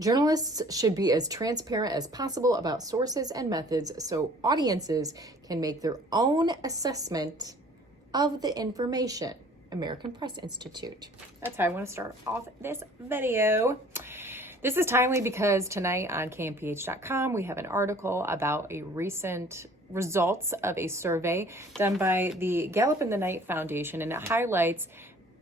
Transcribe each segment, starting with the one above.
Journalists should be as transparent as possible about sources and methods so audiences can make their own assessment of the information. American Press Institute. That's how I want to start off this video. This is timely because tonight on kmph.com we have an article about a recent results of a survey done by the Gallup in the Night Foundation, and it highlights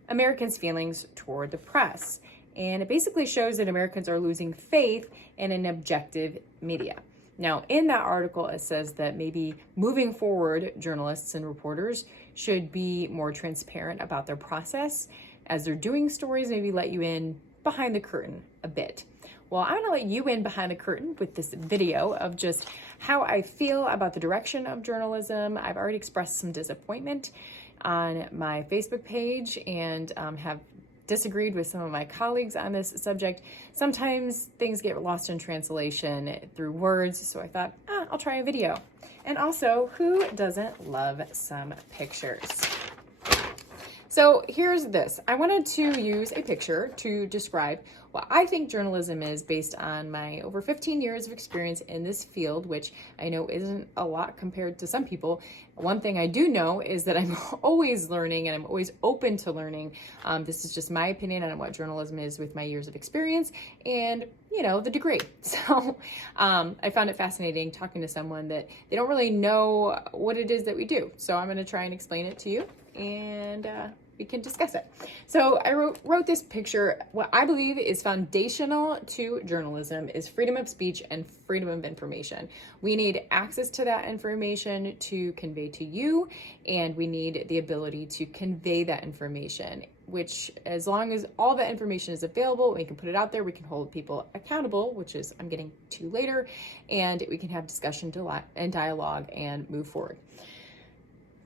Americans' feelings toward the press. And it basically shows that Americans are losing faith in an objective media. Now, in that article, it says that maybe moving forward, journalists and reporters should be more transparent about their process as they're doing stories, maybe let you in behind the curtain a bit. Well, I'm gonna let you in behind the curtain with this video of just how I feel about the direction of journalism. I've already expressed some disappointment on my Facebook page and have disagreed with some of my colleagues on this subject. Sometimes things get lost in translation through words, so I thought, I'll try a video. And also, who doesn't love some pictures? So here's this. I wanted to use a picture to describe what I think journalism is based on my over 15 years of experience in this field, which I know isn't a lot compared to some people. One thing I do know is that I'm always learning and I'm always open to learning. This is just my opinion on what journalism is with my years of experience and, the degree. So I found it fascinating talking to someone that they don't really know what it is that we do. So I'm going to try and explain it to you, and we can discuss it. So I wrote this picture. What I believe is foundational to journalism is freedom of speech and freedom of information. We need access to that information to convey to you, and we need the ability to convey that information, which as long as all that information is available, we can put it out there, we can hold people accountable, which is I'm getting to later, and we can have discussion and dialogue and move forward.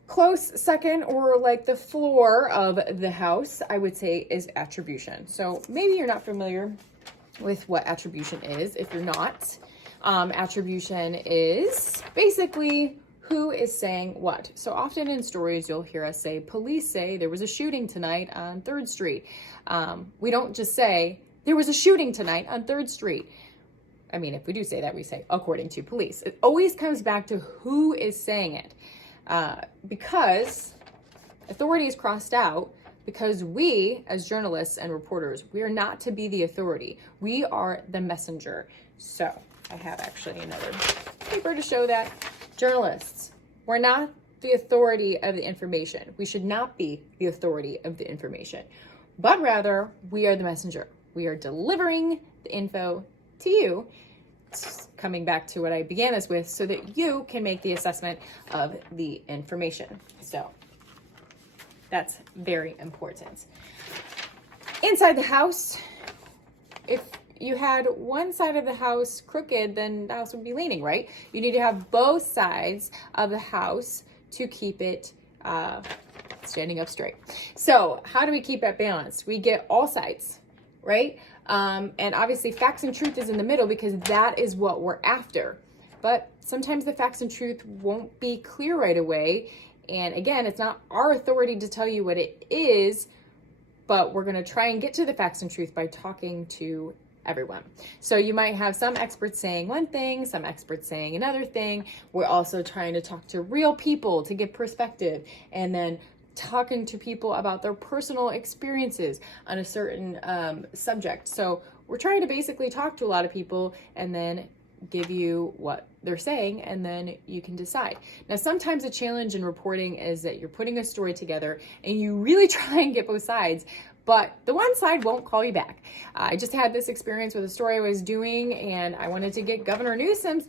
Close second, or like the floor of the house, I would say, is attribution. So maybe you're not familiar with what attribution is. If you're not, attribution is basically who is saying what. So often in stories, you'll hear us say, police say there was a shooting tonight on 3rd Street. We don't just say, there was a shooting tonight on 3rd Street. I mean, if we do say that, we say, according to police. It always comes back to who is saying it. Because authority is crossed out, because we, as journalists and reporters, we are not to be the authority. We are the messenger. So I have actually another paper to show that. Journalists, we're not the authority of the information. We should not be the authority of the information, but rather we are the messenger. We are delivering the info to you, coming back to what I began this with, so that you can make the assessment of the information. So that's very important. Inside the house, if you had one side of the house crooked, then the house would be leaning, right? You need to have both sides of the house to keep it standing up straight. So how do we keep that balance? We get all sides, right? And obviously facts and truth is in the middle, because that is what we're after. But sometimes the facts and truth won't be clear right away. And again, it's not our authority to tell you what it is, but we're going to try and get to the facts and truth by talking to everyone. So you might have some experts saying one thing, some experts saying another thing. We're also trying to talk to real people to give perspective, and then talking to people about their personal experiences on a certain subject. So we're trying to basically talk to a lot of people and then give you what they're saying, and then you can decide. Now, sometimes a challenge in reporting is that you're putting a story together and you really try and get both sides, but the one side won't call you back. I just had this experience with a story I was doing, and I wanted to get Governor Newsom's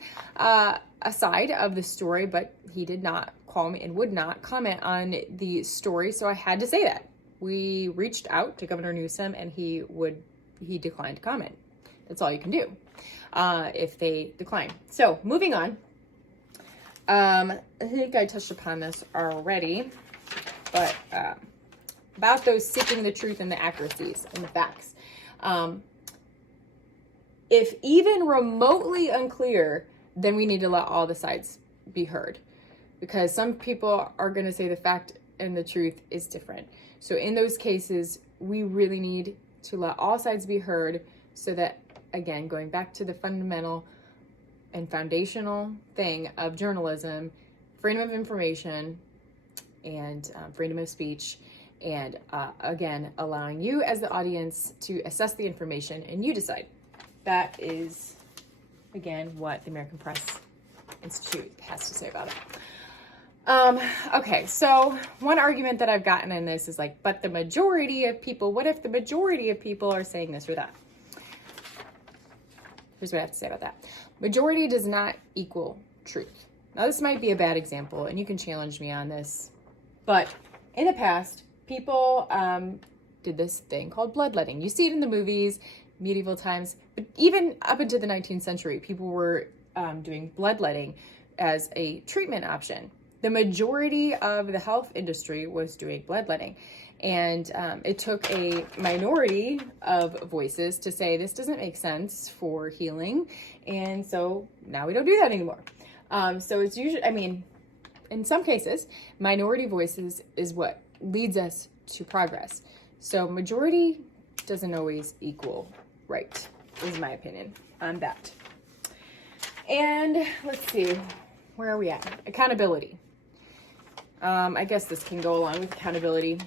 side of the story, but he did not call me and would not comment on the story, so I had to say that. We reached out to Governor Newsom, and he declined to comment. That's all you can do if they decline. So moving on. I think I touched upon this already, but about those seeking the truth and the accuracies and the facts. If even remotely unclear, then we need to let all the sides be heard, because some people are going to say the fact and the truth is different. So in those cases, we really need to let all sides be heard so that again, going back to the fundamental and foundational thing of journalism, freedom of information and freedom of speech, and again, allowing you as the audience to assess the information and you decide. That is, again, what the American Press Institute has to say about it. Okay, so one argument that I've gotten in this is like, but the majority of people, what if the majority of people are saying this or that? Here's what I have to say about that. Majority does not equal truth. Now, this might be a bad example, and you can challenge me on this, but in the past, people did this thing called bloodletting. You see it in the movies, medieval times, but even up into the 19th century, people were doing bloodletting as a treatment option. The majority of the health industry was doing bloodletting. And it took a minority of voices to say, this doesn't make sense for healing. And so now we don't do that anymore. So it's usually, I mean, in some cases, minority voices is what leads us to progress. So majority doesn't always equal right, is my opinion on that. And let's see, where are we at? Accountability. I guess this can go along with accountability.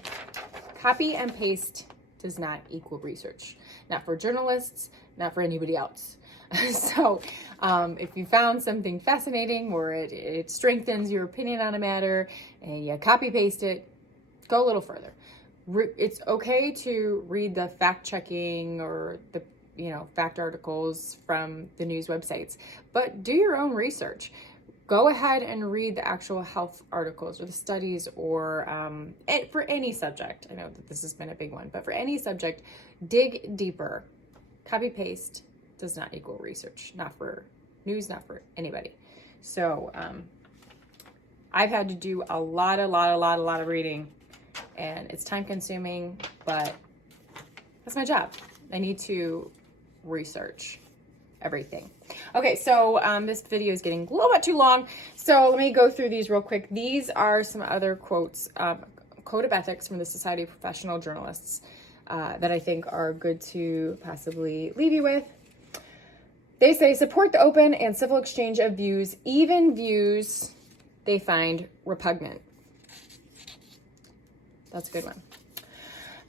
Copy and paste does not equal research. Not for journalists, not for anybody else. So if you found something fascinating or it strengthens your opinion on a matter and you copy paste it, go a little further. It's okay to read the fact checking or the fact articles from the news websites, but do your own research. Go ahead and read the actual health articles or the studies, or for any subject. I know that this has been a big one, but for any subject, dig deeper. Copy paste does not equal research, not for news, not for anybody. So I've had to do a lot of reading, and it's time consuming, but that's my job. I need to research everything. Okay, so this video is getting a little bit too long, so let me go through these real quick. These are some other quotes, Code of Ethics from the Society of Professional Journalists that I think are good to possibly leave you with. They say, support the open and civil exchange of views, even views they find repugnant. That's a good one.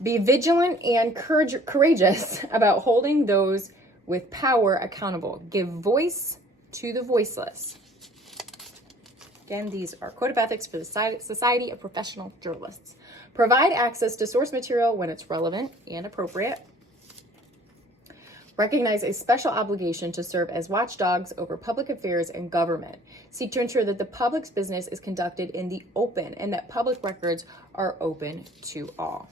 Be vigilant and courageous about holding those with power accountable. Give voice to the voiceless. Again, these are Code of Ethics for the Society of Professional Journalists. Provide access to source material when it's relevant and appropriate. Recognize a special obligation to serve as watchdogs over public affairs and government. Seek to ensure that the public's business is conducted in the open and that public records are open to all.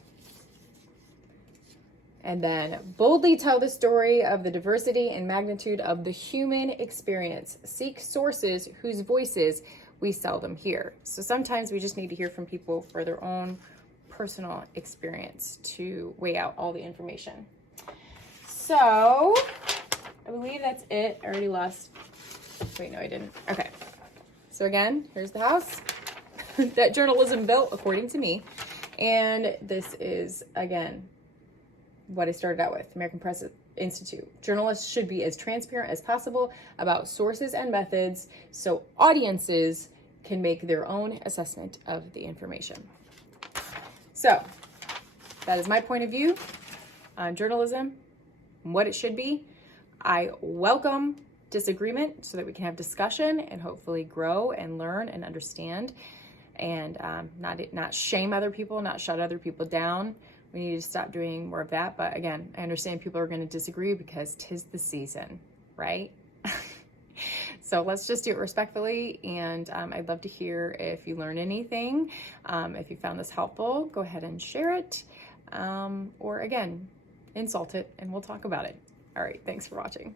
And then boldly tell the story of the diversity and magnitude of the human experience. Seek sources whose voices we seldom hear. So sometimes we just need to hear from people for their own personal experience to weigh out all the information. So I believe that's it. I already lost. Wait, no, I didn't. Okay. So again, here's the house that journalism built, according to me. And this is, again, what I started out with, American Press Institute. Journalists should be as transparent as possible about sources and methods so audiences can make their own assessment of the information. So that is my point of view on journalism and what it should be. I welcome disagreement so that we can have discussion and hopefully grow and learn and understand, and not shame other people, not shut other people down. We need to stop doing more of that. But again, I understand people are going to disagree because 'tis the season, right? So let's just do it respectfully. And I'd love to hear if you learned anything. If you found this helpful, go ahead and share it. Or again, insult it and we'll talk about it. All right. Thanks for watching.